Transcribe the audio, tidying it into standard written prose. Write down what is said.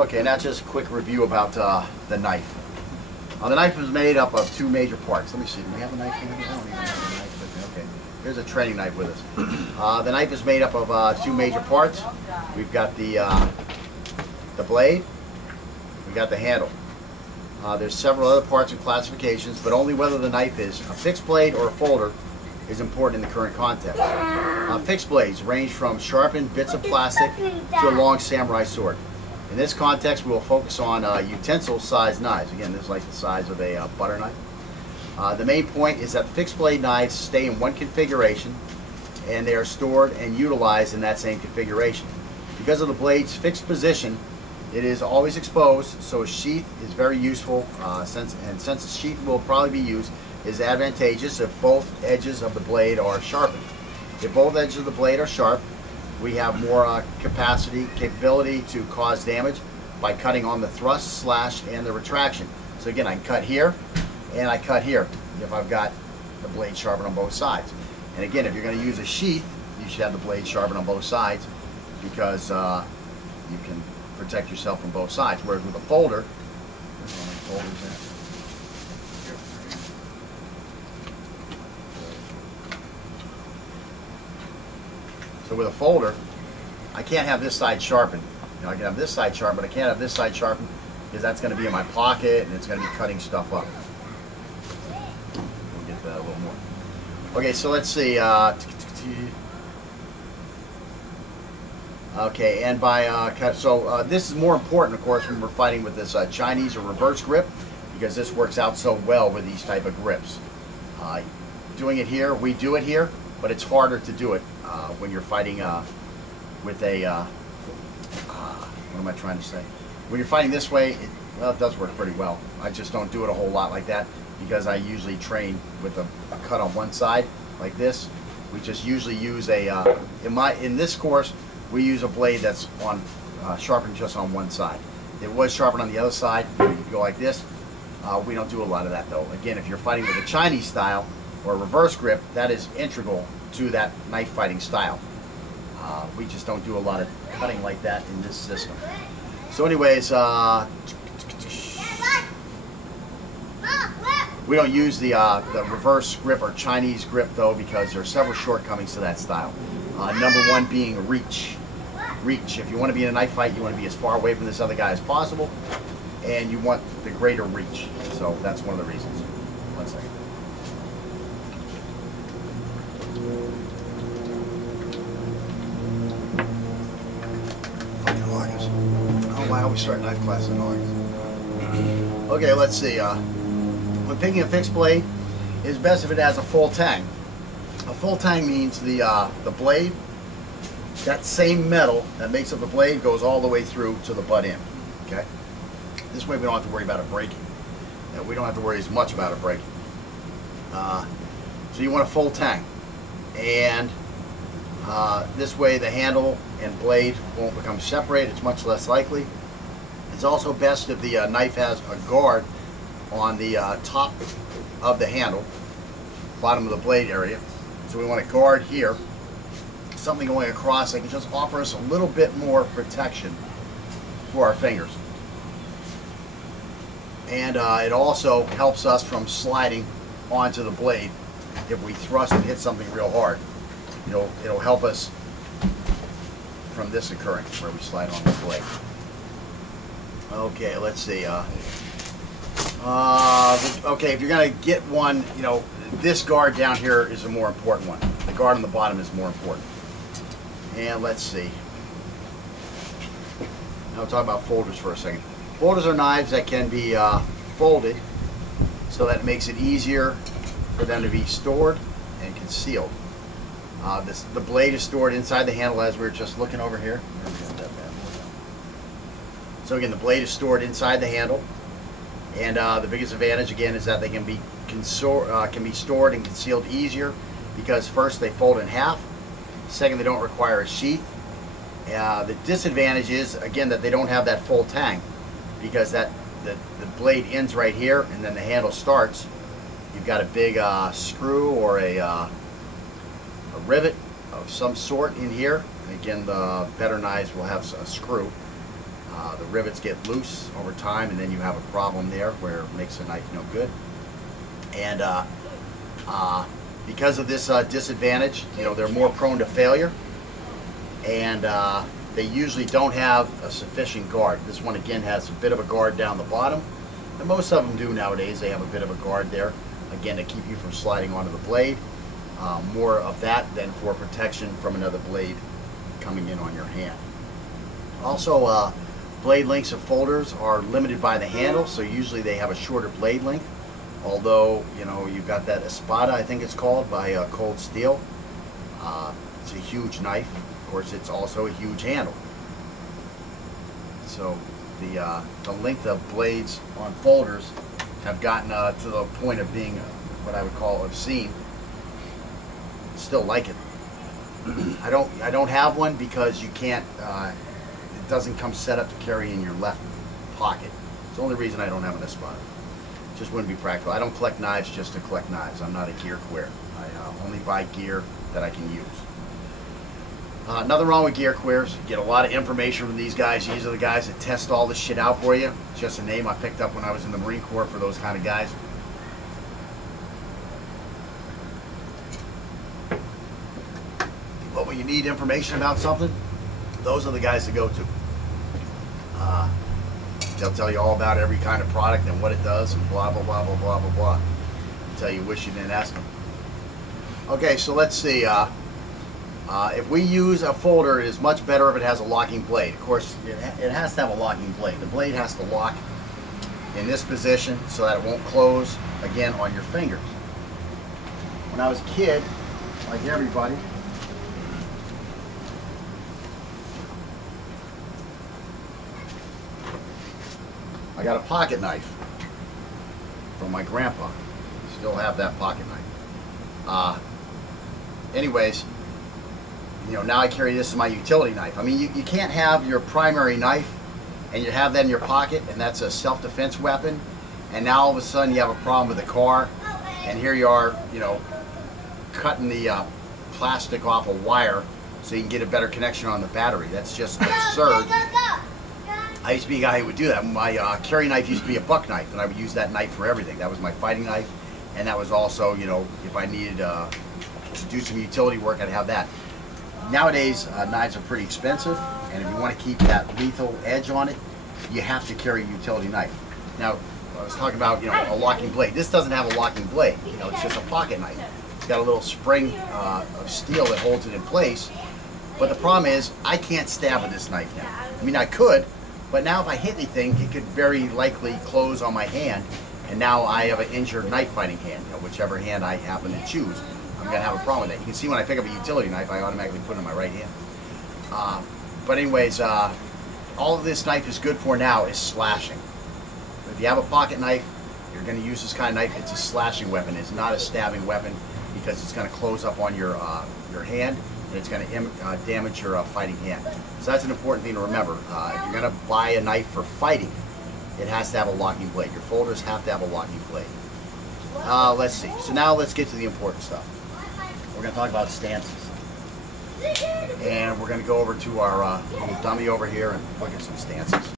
Okay, now just a quick review about the knife. The knife is made up of two major parts. Let me see, do we have a knife here? I don't even have a knife with me. Okay, here's a training knife with us. The knife is made up of two major parts. We've got the blade, we got the handle. There's several other parts and classifications, but only whether the knife is a fixed blade or a folder is important in the current context. Fixed blades range from sharpened bits of plastic to a long samurai sword. In this context, we will focus on utensil-sized knives. Again, this is like the size of a butter knife. The main point is that fixed blade knives stay in one configuration, and they are stored and utilized in that same configuration. Because of the blade's fixed position, it is always exposed, so a sheath is very useful, since a sheath will probably be used, is advantageous if both edges of the blade are sharpened. If both edges of the blade are sharp, we have more capability to cause damage by cutting on the thrust, slash, and the retraction. So again, I can cut here, and I cut here, if I've got the blade sharpened on both sides. And again, if you're going to use a sheath, you should have the blade sharpened on both sides, because you can protect yourself from both sides. Whereas with a folder, where's all my folders at? So with a folder, I can't have this side sharpened. You know, I can have this side sharpened, but I can't have this side sharpened because that's going to be in my pocket and it's going to be cutting stuff up. We'll get that a little more. Okay, so let's see. Okay, and by this is more important, of course, when we're fighting with this Chinese or reverse grip, because this works out so well with these type of grips. Doing it here, we do it here, but it's harder to do it when you're fighting with a, what am I trying to say? When you're fighting this way, it does work pretty well. I just don't do it a whole lot like that because I usually train with a cut on one side like this. We just usually use a, in this course, we use a blade that's on sharpened just on one side. If it was sharpened on the other side, you go like this. We don't do a lot of that though. Again, if you're fighting with a Chinese style or a reverse grip, that is integral to that knife fighting style. We just don't do a lot of cutting like that in this system. So anyways, we don't use the reverse grip or Chinese grip though, because there are several shortcomings to that style. Number one being reach. Reach. If you want to be in a knife fight, you want to be as far away from this other guy as possible, and you want the greater reach. So that's one of the reasons. One second. Fucking August. Oh, I always start knife class in August. Okay, let's see. When picking a fixed blade, it's best if it has a full tang. A full tang means the blade, that same metal that makes up the blade goes all the way through to the butt end. Okay? This way we don't have to worry about it breaking. We don't have to worry as much about it breaking. So you want a full tang. And this way the handle and blade won't become separated. It's much less likely. It's also best if the knife has a guard on the top of the handle, bottom of the blade area. So we want a guard here, something going across that can just offer us a little bit more protection for our fingers. And it also helps us from sliding onto the blade if we thrust and hit something real hard. It'll help us from this occurring where we slide on the blade. Okay, let's see. Okay, if you're going to get one, this guard down here is a more important one. The guard on the bottom is more important. And let's see. Now we'll talk about folders for a second. Folders are knives that can be folded so that it makes it easier for them to be stored and concealed. The blade is stored inside the handle, as we were just looking over here. So again, the blade is stored inside the handle, and the biggest advantage again is that they can be stored and concealed easier because first they fold in half, second they don't require a sheath. The disadvantage is again that they don't have that full tang because the blade ends right here and then the handle starts. You've got a big screw or a rivet of some sort in here. Again, the better knives will have a screw. The rivets get loose over time, and then you have a problem there where it makes the knife no good. And because of this disadvantage, they're more prone to failure, and they usually don't have a sufficient guard. This one again has a bit of a guard down the bottom, and most of them do nowadays. They have a bit of a guard there, again, to keep you from sliding onto the blade. More of that than for protection from another blade coming in on your hand. Also, blade lengths of folders are limited by the handle, so usually they have a shorter blade length. Although, you've got that Espada, I think it's called, by Cold Steel. It's a huge knife. Of course, it's also a huge handle. So the length of blades on folders have gotten to the point of being what I would call obscene. Still like it. I don't have one because you can't. It doesn't come set up to carry in your left pocket. It's the only reason I don't have an Espada. Just wouldn't be practical. I don't collect knives just to collect knives. I'm not a gear queer. I only buy gear that I can use. Nothing wrong with gear queers. You get a lot of information from these guys. These are the guys that test all this shit out for you. It's just a name I picked up when I was in the Marine Corps for those kind of guys. But when you need information about something, those are the guys to go to. They'll tell you all about every kind of product and what it does and blah, blah, blah, blah, blah, blah, blah. Until you wish you didn't ask them. Okay, so let's see. If we use a folder, it is much better if it has a locking blade. Of course, it has to have a locking blade. The blade has to lock in this position so that it won't close, again, on your fingers. When I was a kid, like everybody, I got a pocket knife from my grandpa. Still have that pocket knife. Anyways, now I carry this as my utility knife. I mean, you can't have your primary knife and you have that in your pocket and that's a self-defense weapon, and now all of a sudden you have a problem with the car, and here you are, cutting the plastic off a wire so you can get a better connection on the battery. That's just absurd. I used to be a guy who would do that. My carry knife used to be a buck knife, and I would use that knife for everything. That was my fighting knife, and that was also, if I needed to do some utility work, I'd have that. Nowadays, knives are pretty expensive, and if you want to keep that lethal edge on it, you have to carry a utility knife. Now, I was talking about, a locking blade. This doesn't have a locking blade. It's just a pocket knife. It's got a little spring of steel that holds it in place, but the problem is, I can't stab with this knife now. I mean, I could, but now if I hit anything, it could very likely close on my hand, and now I have an injured knife fighting hand, whichever hand I happen to choose. I'm going to have a problem with that. You can see when I pick up a utility knife, I automatically put it in my right hand. But anyways, all of this knife is good for now is slashing. If you have a pocket knife, you're going to use this kind of knife, it's a slashing weapon. It's not a stabbing weapon because it's going to close up on your hand, and it's going to damage your fighting hand. So that's an important thing to remember. If you're going to buy a knife for fighting, it has to have a locking blade. Your folders have to have a locking blade. Let's see. So now let's get to the important stuff. We're going to talk about stances. And we're going to go over to our little dummy over here and look at some stances.